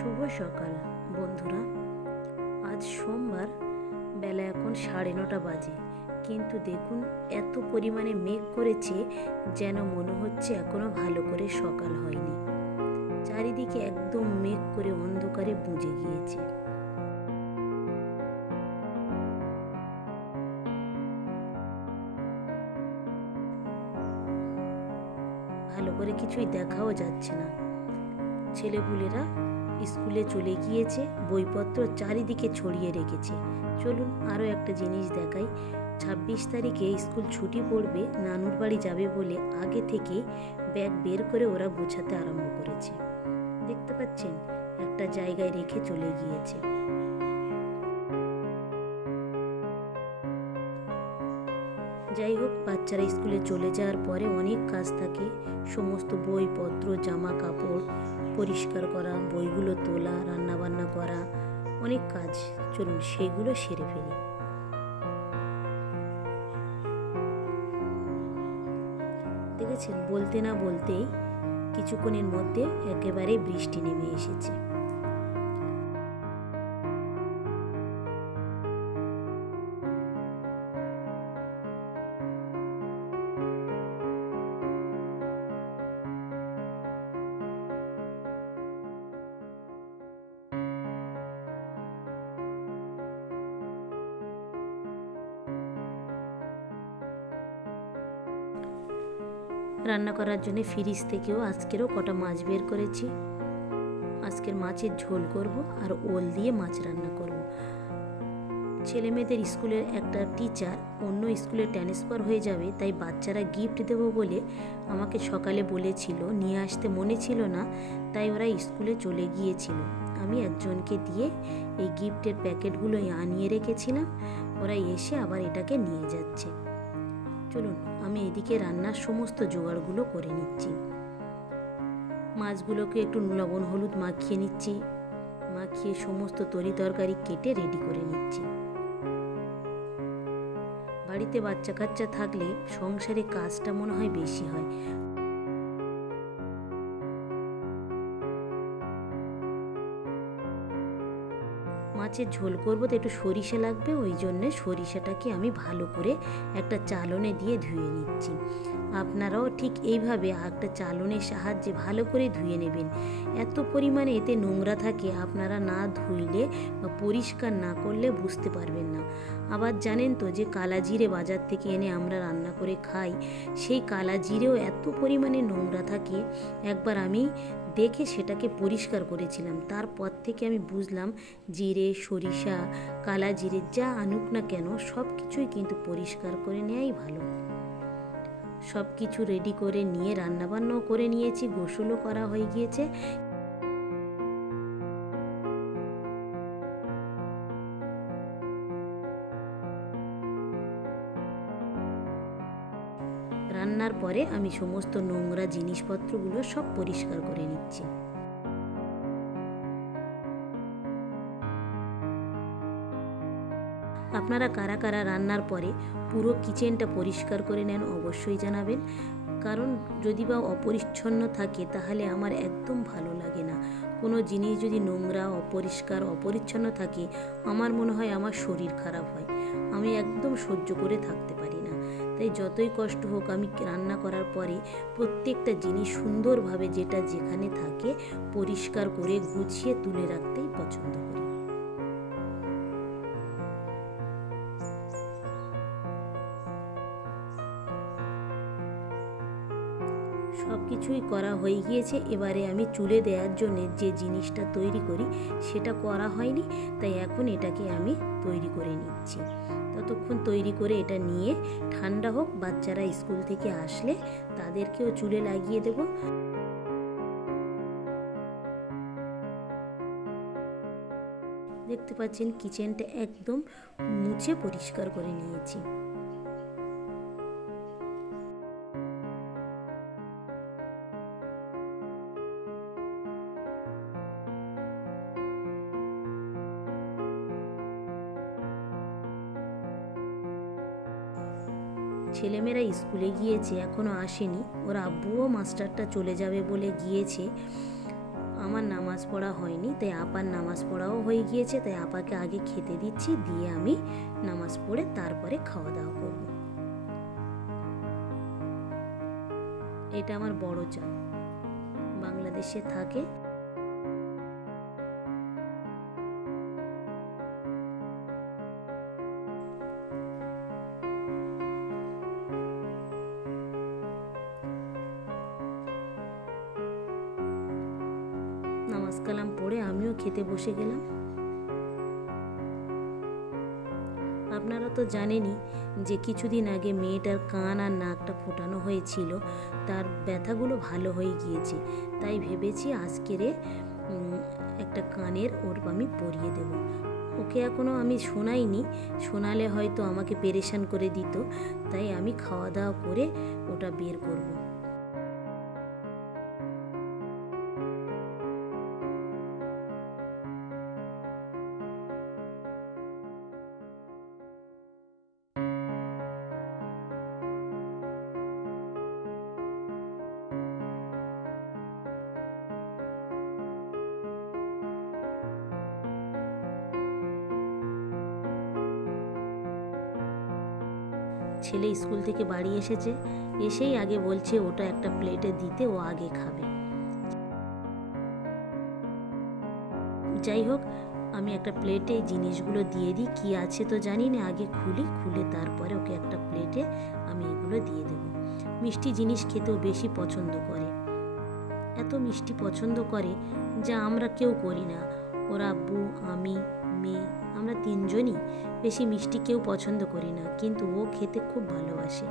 শুভ সকাল বন্ধুরা। আজ সোমবার, বেলা এখন 9:30 বাজে, কিন্তু দেখুন এত পরিমাণে মেঘ করেছে যেন মনে হচ্ছে এখনো ভালো করে সকাল হয়নি। চারিদিকে একদম মেঘ করে অন্ধকারে বুঝে গিয়েছে। ভালো করে কিছুই দেখাও যাচ্ছে না। ছেলেপুলেরা স্কুলে চলে গিয়েছে, বইপত্র চারিদিকে ছড়িয়ে রেখেছে। চলুন আরও একটা জিনিস দেখাই। 26 তারিখে স্কুল ছুটি পড়বে, নানুর বাড়ি যাবে বলে আগে থেকে ব্যাগ বের করে ওরা গোছাতে আরম্ভ করেছে। দেখতে পাচ্ছেন, একটা জায়গায় রেখে চলে গিয়েছে। যাই হোক, বাচ্চারা স্কুলে চলে যাওয়ার পরে অনেক কাজ থাকে। সমস্ত বইপত্র, জামা কাপড় পরিষ্কার করা, বইগুলো তোলা, রান্নাবান্না করা, অনেক কাজ। চলুন সেগুলো সেরে ফেলি। দেখেছেন, বলতে না বলতেই কিছুক্ষণের মধ্যে একেবারে বৃষ্টি নেমে এসেছে। রান্না করার জন্য ফ্রিজ থেকেও আজকেরও কটা মাছ বের করেছি। আজকের মাছের ঝোল করব আর ওল দিয়ে মাছ রান্না করব। ছেলে মেয়েদের স্কুলের একটা টিচার অন্য স্কুলে ট্রান্সফার হয়ে যাবে, তাই বাচ্চারা গিফট দেবো বলে আমাকে সকালে বলেছিল, নিয়ে আসতে মনে ছিল না, তাই ওরা স্কুলে চলে গিয়েছিল। আমি একজনকে দিয়ে এই গিফটের প্যাকেটগুলো আনিয়ে রেখেছিলাম। ওরা এসে আবার এটাকে নিয়ে যাচ্ছে। চলুন আমি এদিকে রান্নার সমস্ত জোগাড়গুলো করে নিচ্ছি। মাছগুলোকে একটু লবণ হলুদ মাখিয়ে নিচ্ছি, মাখিয়ে সমস্ত তরি তরকারি কেটে রেডি করে নিচ্ছি। বাড়িতে বাচ্চা কাচ্চা থাকলে সংসারে কাজটা মনে হয় বেশি হয়। মাছের ঝোল করবো তো একটু সরিষা লাগবে, ওই জন্যে সরিষাটাকে আমি ভালো করে একটা চালনে দিয়ে ধুয়ে নিচ্ছি। আপনারাও ঠিক এইভাবে একটা চালনের সাহায্যে ভালো করে ধুয়ে নেবেন। এত পরিমাণে এতে নোংরা থাকে, আপনারা না ধুইলে বা পরিষ্কার না করলে বুঝতে পারবেন না। আবার জানেন তো যে কালা জিরে বাজার থেকে এনে আমরা রান্না করে খাই, সেই কালা জিরেও এত পরিমাণে নোংরা থাকে। একবার আমি দেখে সেটাকে পরিষ্কার করেছিলাম, তারপর থেকে আমি বুঝলাম জিরে, সরিষা, কালা জিরে যা আনুক না কেন সব কিছুই কিন্তু পরিষ্কার করে নেওয়াই ভালো। সব কিছু রেডি করে নিয়ে রান্নাবান্নাও করে নিয়েছি, গোসলও করা হয়ে গিয়েছে। রান্নার পরে আমি সমস্ত নোংরা জিনিসপত্রগুলো সব পরিষ্কার করে নিচ্ছি। আপনারা কারা কারা রান্নার পরে পুরো কিচেনটা পরিষ্কার করে নেন অবশ্যই জানাবেন, কারণ যদি বা অপরিচ্ছন্ন থাকে তাহলে আমার একদম ভালো লাগে না। কোনো জিনিস যদি নোংরা, অপরিষ্কার, অপরিচ্ছন্ন থাকে আমার মনে হয় আমার শরীর খারাপ হয়, আমি একদম সহ্য করে থাকতে পারি না। তাই যতই কষ্ট হোক আমি রান্না করার পরে প্রত্যেকটা জিনিস সুন্দরভাবে যেটা যেখানে থাকে পরিষ্কার করে গুছিয়ে তুলে রাখতেই পছন্দ করি। সব কিছুই করা হয়ে গিয়েছে। এবারে আমি চুলে দেওয়ার জন্য যে জিনিসটা তৈরি করি সেটা করা হয়নি, তাই এখন এটাকে আমি তৈরি করে নিচ্ছি। ততক্ষণ তৈরি করে এটা নিয়ে ঠান্ডা হোক, বাচ্চারা স্কুল থেকে আসলে তাদেরকেও চুলে লাগিয়ে দেব। দেখতে পাচ্ছেন কিচেনটা একদম মুছে পরিষ্কার করে নিয়েছি। ছেলেমেয়েরা স্কুলে গিয়েছে, এখনও আসেনি। ওর আব্বুও মাস্টারটা চলে যাবে বলে গিয়েছে। আমার নামাজ পড়া হয়নি, তাই আপার নামাজ পড়াও হয়ে গিয়েছে, তাই আপাকে আগে খেতে দিচ্ছি, দিয়ে আমি নামাজ পড়ে তারপরে খাওয়া দাওয়া করব। এটা আমার বড় চা, বাংলাদেশে থাকে। নামাজ কালাম পড়ে আমিও খেতে বসে গেলাম। আপনারা তো জানেনই যে কিছুদিন আগে মেয়েটার কান আর নাকটা ফোটানো হয়েছিল, তার ব্যথাগুলো ভালো হয়ে গিয়েছে, তাই ভেবেছি আজকেরে একটা কানের ওর আমি পরিয়ে দেব। ওকে এখনও আমি শোনাইনি, শোনালে হয়তো আমাকে পেরেশান করে দিত, তাই আমি খাওয়া দাওয়া করে ওটা বের করব। ছেলে স্কুল থেকে বাড়ি এসেছে, এসেই আগে বলছে ওটা একটা প্লেটে দিতে, ও আগে খাবে। যাই হোক, আমি একটা প্লেটে এই জিনিসগুলো দিয়ে দিই, কি আছে তো জানি না, আগে খুলে তারপরে ওকে একটা প্লেটে আমি এগুলো দিয়ে দেব। মিষ্টি জিনিস খেতেও বেশি পছন্দ করে, এত মিষ্টি পছন্দ করে যা আমরা কেউ করি না। ওর আব্বু, আমি, মেয়ে, আমরা তিনজনই বেশি মিষ্টি কেউ পছন্দ করি না, কিন্তু ও খেতে খুব ভালোবাসে।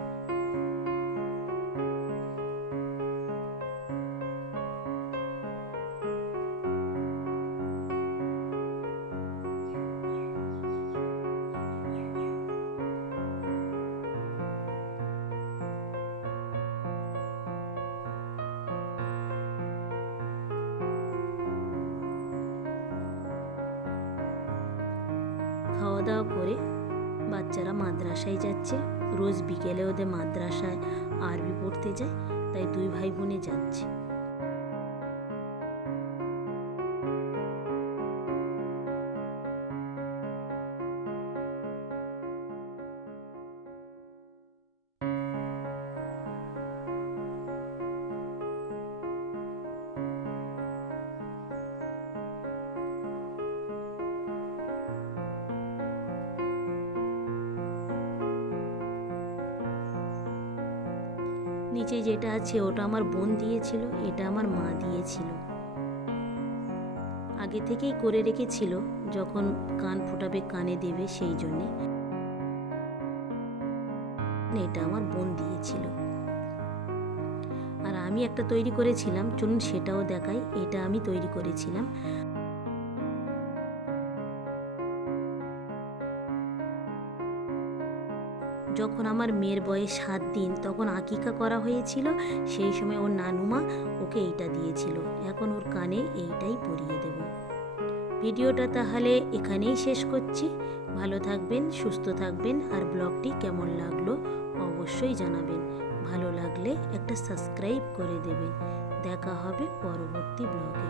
খাওয়া দাওয়া করে বাচ্চারা মাদ্রাসায় যাচ্ছে, রোজ বিকেলে ওদের মাদ্রাসায় আরবি পড়তে যায়, তাই দুই ভাই বোনে যাচ্ছে। নিচে যেটা আছে ওটা আমার বোন দিয়েছিল, এটা আমার মা দিয়েছিল, আগে থেকেই করে রেখেছিল, যখন কান ফোটাবে কানে দেবে সেই জন্যে। এটা আমার বোন দিয়েছিল। আর আমি একটা তৈরি করেছিলাম, চলুন সেটাও দেখাই। এটা আমি তৈরি করেছিলাম। যখন আমার মেয়ের বয়স 7 দিন, তখন আকিকা করা হয়েছিল, সেই সময় ওর নানুমা ওকে এইটা দিয়েছিল। এখন ওর কানে এইটাই পরিয়ে দেব। ভিডিওটা তাহলে এখানেই শেষ করছি। ভালো থাকবেন, সুস্থ থাকবেন, আর ব্লগটি কেমন লাগলো অবশ্যই জানাবেন। ভালো লাগলে একটা সাবস্ক্রাইব করে দেবেন। দেখা হবে পরবর্তী ব্লগে।